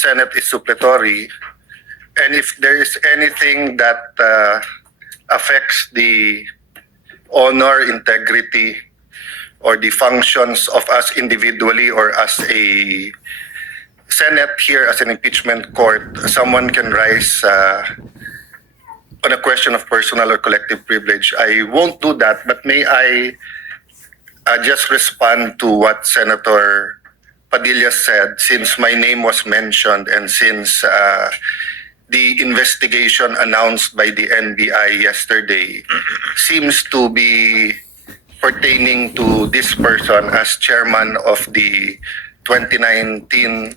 Senate is suppletory, and if there is anything that affects the honor, integrity, or the functions of us individually or as a Senate here as an impeachment court, someone can rise on a question of personal or collective privilege. I won't do that, but may I just respond to what Senator Padilla said, since my name was mentioned and since the investigation announced by the NBI yesterday seems to be pertaining to this person as chairman of the 2019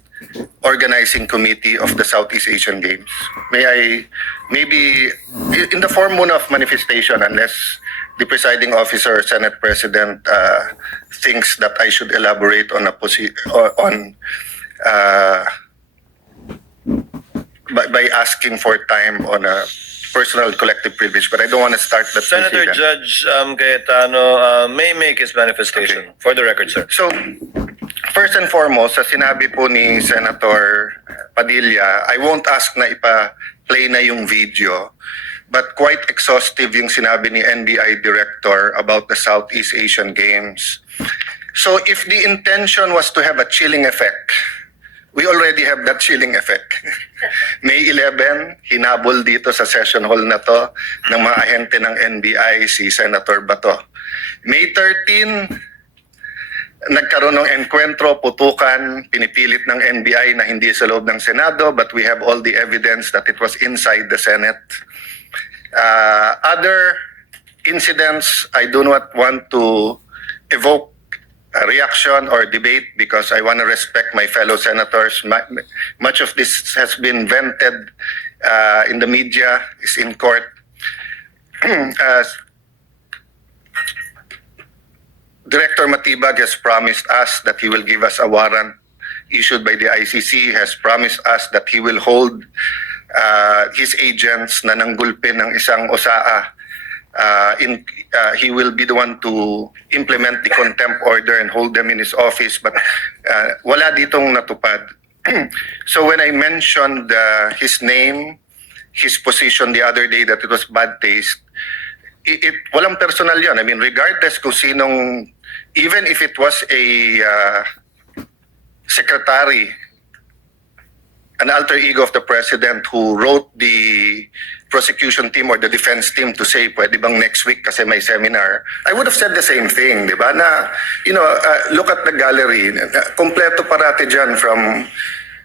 organizing committee of the Southeast Asian Games. May I, maybe in the form muna of manifestation, unless the presiding officer, Senate President, thinks that I should elaborate on by asking for time on a personal collective privilege, but I don't want to start that. Senator Judge Cayetano may make his manifestation. Okay. For the record, sir. So, first and foremost, sa sinabi po ni Senator Padilla, I won't ask na ipa-play na yung video, but quite exhaustive yung sinabi ni NBI Director about the Southeast Asian Games. So, if the intention was to have a chilling effect, we already have that chilling effect. May 11, hinabol dito sa session hall na to ng mga ahente ng NBI si Senator Bato. May 13, nagkaroon ng enkwentro, putukan, pinipilit ng NBI na hindi sa loob ng Senado, but we have all the evidence that it was inside the Senate. Other incidents, I do not want to evoke a reaction or debate because I want to respect my fellow senators. Much of this has been vented in the media, is in court. Director Matibag has promised us that he will give us a warrant issued by the ICC, has promised us that he will hold his agents na nanggulpi ng isang OSAA. He will be the one to implement the contempt order and hold them in his office, but wala ditong natupad. So when I mentioned his name, his position the other day that it was bad taste, walang personal yun. I mean, regardless kung sinong, even if it was a secretary, an alter ego of the president who wrote the prosecution team or the defense team to say, pwede bang next week kasi may seminar, I would have said the same thing, di ba? Na, look at the gallery. Kompleto parati dyan from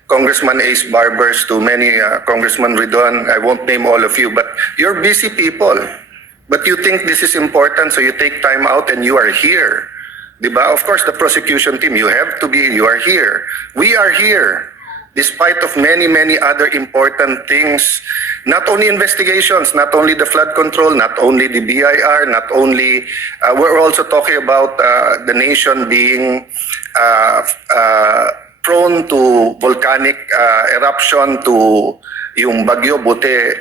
Congressman Ace Barbers to many Congressman Ridon. I won't name all of you, but you're busy people. But you think this is important, so you take time out and you are here. Di ba? Of course, the prosecution team, you have to be, you are here. We are here. Despite of many, many other important things, not only investigations, not only the flood control, not only the BIR, not only, we're also talking about the nation being prone to volcanic eruption, to yung bagyo, buti,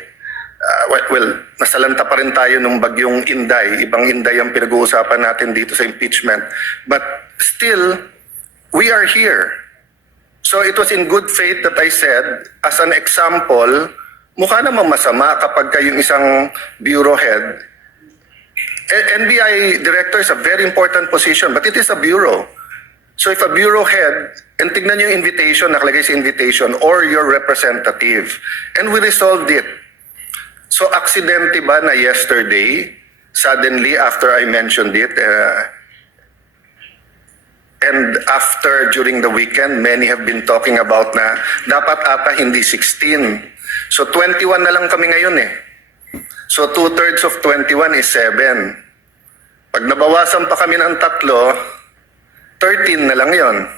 well, nasalanta pa rin tayo nung bagyong Inday. Ibang Inday ang pinag-uusapan natin dito sa impeachment. But still, we are here. So it was in good faith that I said, as an example, mukha namang masama kapag kayong isang bureau head. NBI director is a very important position, but it is a bureau. So if a bureau head, and tignan yung invitation, nakalagay sa invitation, or your representative, and we resolved it. So aksidente ba na yesterday, suddenly after I mentioned it, and after, during the weekend, many have been talking about na dapat ata hindi 16. So 21 na lang kami ngayon eh. So 2/3 of 21 is 7. Pag nabawasan pa kami ng 3, 13 na lang yon.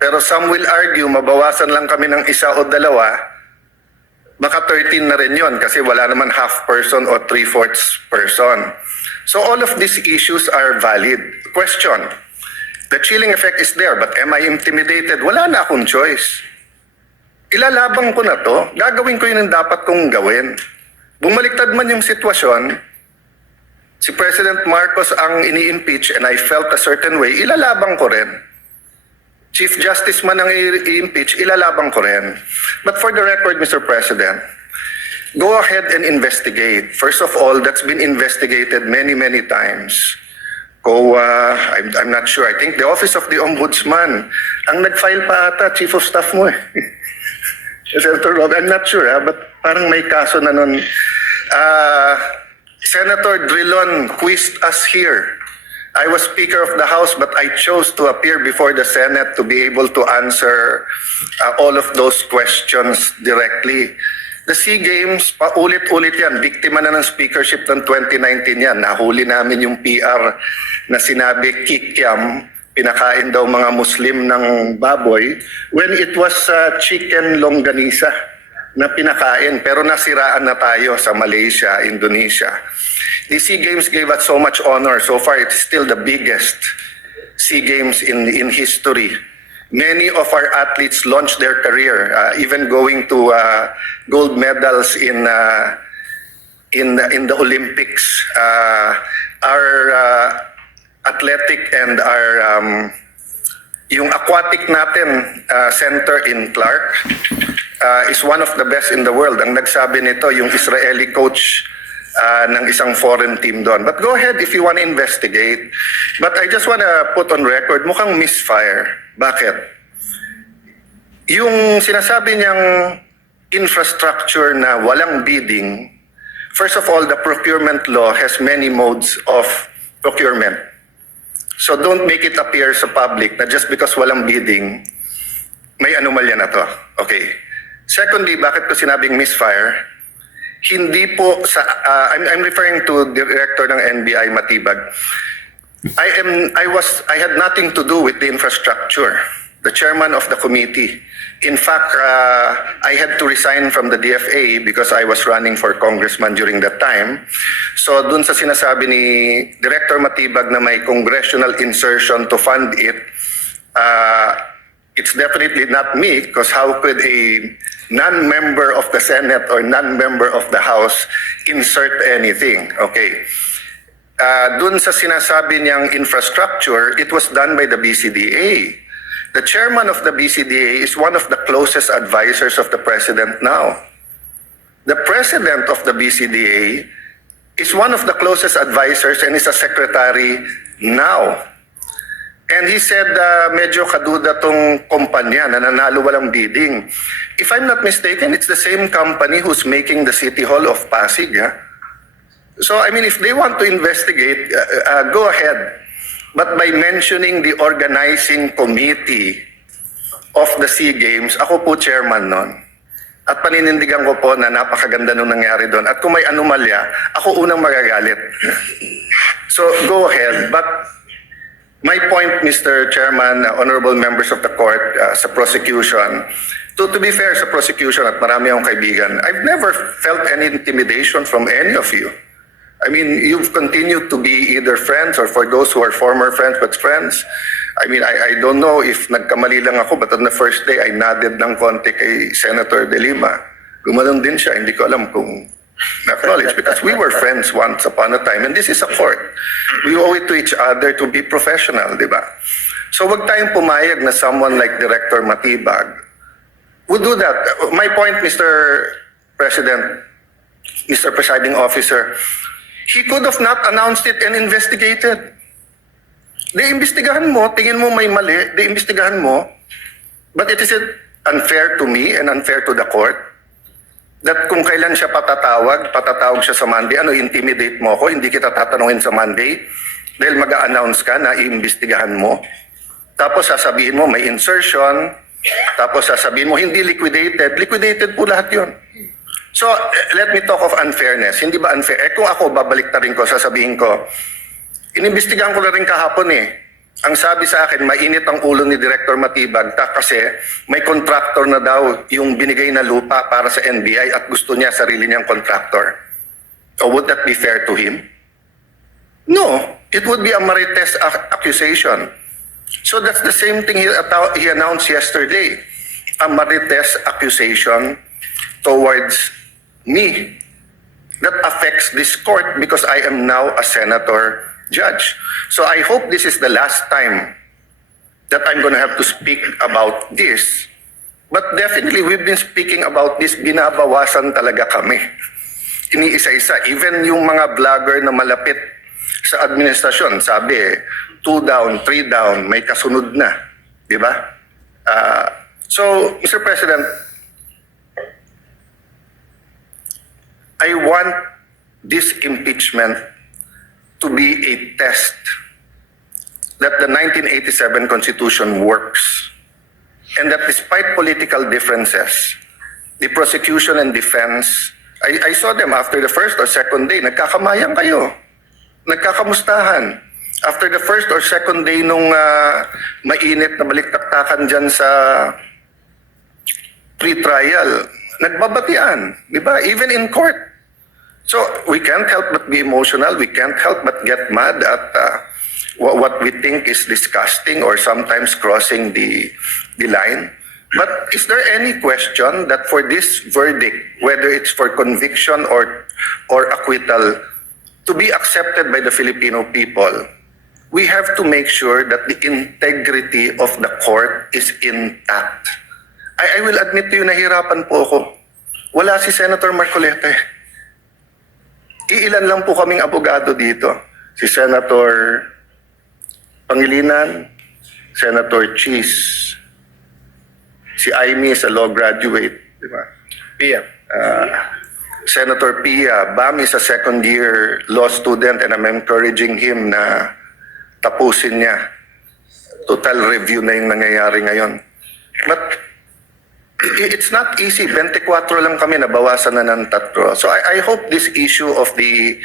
Pero some will argue, mabawasan lang kami ng 1 o 2, baka 13 na rin yon kasi wala naman half person o 3/4 person. So all of these issues are valid. Question. The chilling effect is there, but am I intimidated? Wala na akong choice. Ilalabang ko na to, gagawin ko yun ang dapat kong gawin. Bumaliktad man yung sitwasyon, si President Marcos ang ini-impeach and I felt a certain way, ilalabang ko rin. Chief Justice man ang i-impeach, ilalabang ko rin. But for the record, Mr. President, go ahead and investigate. First of all, that's been investigated many, many times. COA, I'm not sure. I think the Office of the Ombudsman, ang nag-file pa ata, Chief of Staff mo eh. Senator Rob, I'm not sure but parang may kaso na nun. Senator Drilon quizzed us here. I was Speaker of the House but I chose to appear before the Senate to be able to answer all of those questions directly. The SEA Games, paulit-ulit yan. Biktima na ng speakership ng 2019 yan. Nahuli namin yung PR na sinabi kikiam, pinakain daw mga Muslim ng baboy, when it was chicken longganisa na pinakain. Pero nasiraan na tayo sa Malaysia, Indonesia. The SEA Games gave us so much honor. So far, it's still the biggest SEA Games in history. Many of our athletes launched their career, even going to gold medals in the Olympics. Our athletic and our yung aquatic natin center in Clark is one of the best in the world. Ang nagsabi nito yung Israeli coach ng isang foreign team doon. But go ahead if you want to investigate. But I just want to put on record, mukhang misfire. Bakit? Yung sinasabi niyang infrastructure na walang bidding, first of all, the procurement law has many modes of procurement. So don't make it appear sa public na just because walang bidding, may anomalya na to. Okay. Secondly, bakit ko sinabing misfire? Hindi po sa I'm referring to director ng NBI Matibag. I had nothing to do with the infrastructure. The chairman of the committee. In fact, I had to resign from the DFA because I was running for congressman during that time. So dun sa sinasabi ni Director Matibag na may congressional insertion to fund it, it's definitely not me because how could a non-member of the Senate or non-member of the House insert anything? Okay. Dun sa sinasabi niyang infrastructure, it was done by the BCDA. The chairman of the BCDA is one of the closest advisors of the president now. The president of the BCDA is one of the closest advisors and is a secretary now. And he said, medyo kaduda tong kumpanya na nanalo walang bidding. If I'm not mistaken, it's the same company who's making the City Hall of Pasig. Yeah? So, I mean, if they want to investigate, go ahead. But by mentioning the organizing committee of the SEA Games, ako po chairman nun. At paninindigan ko po na napakaganda nung nangyari doon. At kung may anomalya, ako unang magagalit. So, go ahead. But my point, Mr. Chairman, honorable members of the court, sa prosecution, to be fair sa prosecution at marami akong kaibigan, I've never felt any intimidation from any of you. I mean, you've continued to be either friends or for those who are former friends but friends. I mean, I don't know if nagkamali lang ako but on the first day, I nodded ng konti kay Senator De Lima. Gumanon din siya. Hindi ko alam kung na-acknowledge because we were friends once upon a time and this is a court. We owe it to each other to be professional, di ba? So wag tayong pumayag na someone like Director Matibag would do that. My point, Mr. President, Mr. Presiding Officer, he could have not announced it and investigated. Imbestigahan mo, tingin mo may mali, imbestigahan mo. But it is unfair to me and unfair to the court that kung kailan siya patatawag siya sa Monday, intimidate mo ako, hindi kita tatanungin sa Monday dahil mag-a-announce ka na iimbestigahan mo. Tapos sasabihin mo may insertion, tapos sasabihin mo hindi liquidated po lahat yun. So, let me talk of unfairness. Hindi ba unfair? Kung ako, babalik na rin ko, sasabihin ko, inimbestigahan ko na rin kahapon eh. Ang sabi sa akin, mainit ang ulo ni Director Matibag kasi may contractor na daw yung binigay na lupa para sa NBI at gusto niya sarili niyang contractor. So, would that be fair to him? No. It would be a marites accusation. So, that's the same thing he announced yesterday. A marites accusation towards me that affects this court because I am now a senator judge. So I hope this is the last time that I'm going to have to speak about this. But definitely, we've been speaking about this, binabawasan talaga kami. Iniisa-isa, even yung mga vlogger na malapit sa administrasyon, sabi, 2 down, 3 down, may kasunod na. Di ba? So, Mr. President, I want this impeachment to be a test that the 1987 Constitution works. And that despite political differences, the prosecution and defense, I saw them after the first or second day, nagkakamayan kayo, nagkakamustahan. After the first or second day nung mainit na baliktaktakan dyan sa pre-trial, nagbabatian, di ba? Even in court. So we can't help but be emotional, we can't help but get mad at what we think is disgusting or sometimes crossing the line. But is there any question that for this verdict, whether it's for conviction or acquittal, to be accepted by the Filipino people, we have to make sure that the integrity of the court is intact. I will admit to you, nahirapan po ako. Wala si Senator Marcoleta. Iilan lang po kaming abogado dito. Si Senator Pangilinan, Senator Cheese, si Aimee is a law graduate, di ba? Pia. Senator Pia, Bam is a second-year law student and I'm encouraging him na tapusin niya. Total review na yung nangyayari ngayon. But it's not easy. 24 lang kami, nabawasan na ng 3. So I hope this issue of the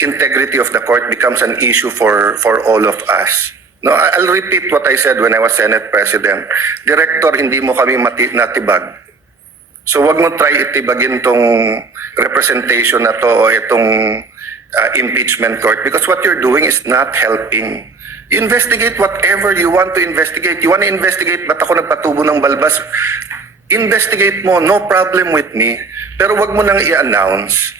integrity of the court becomes an issue for all of us. No, I'll repeat what I said when I was Senate President. Director, hindi mo kami natibag. So wag mo try itibagin tong representation na to o itong impeachment court because what you're doing is not helping. You investigate whatever you want to investigate. You want to investigate ba't ako nagpatubo ng balbas? Investigate mo, no problem with me. Pero wag mo nang i-announce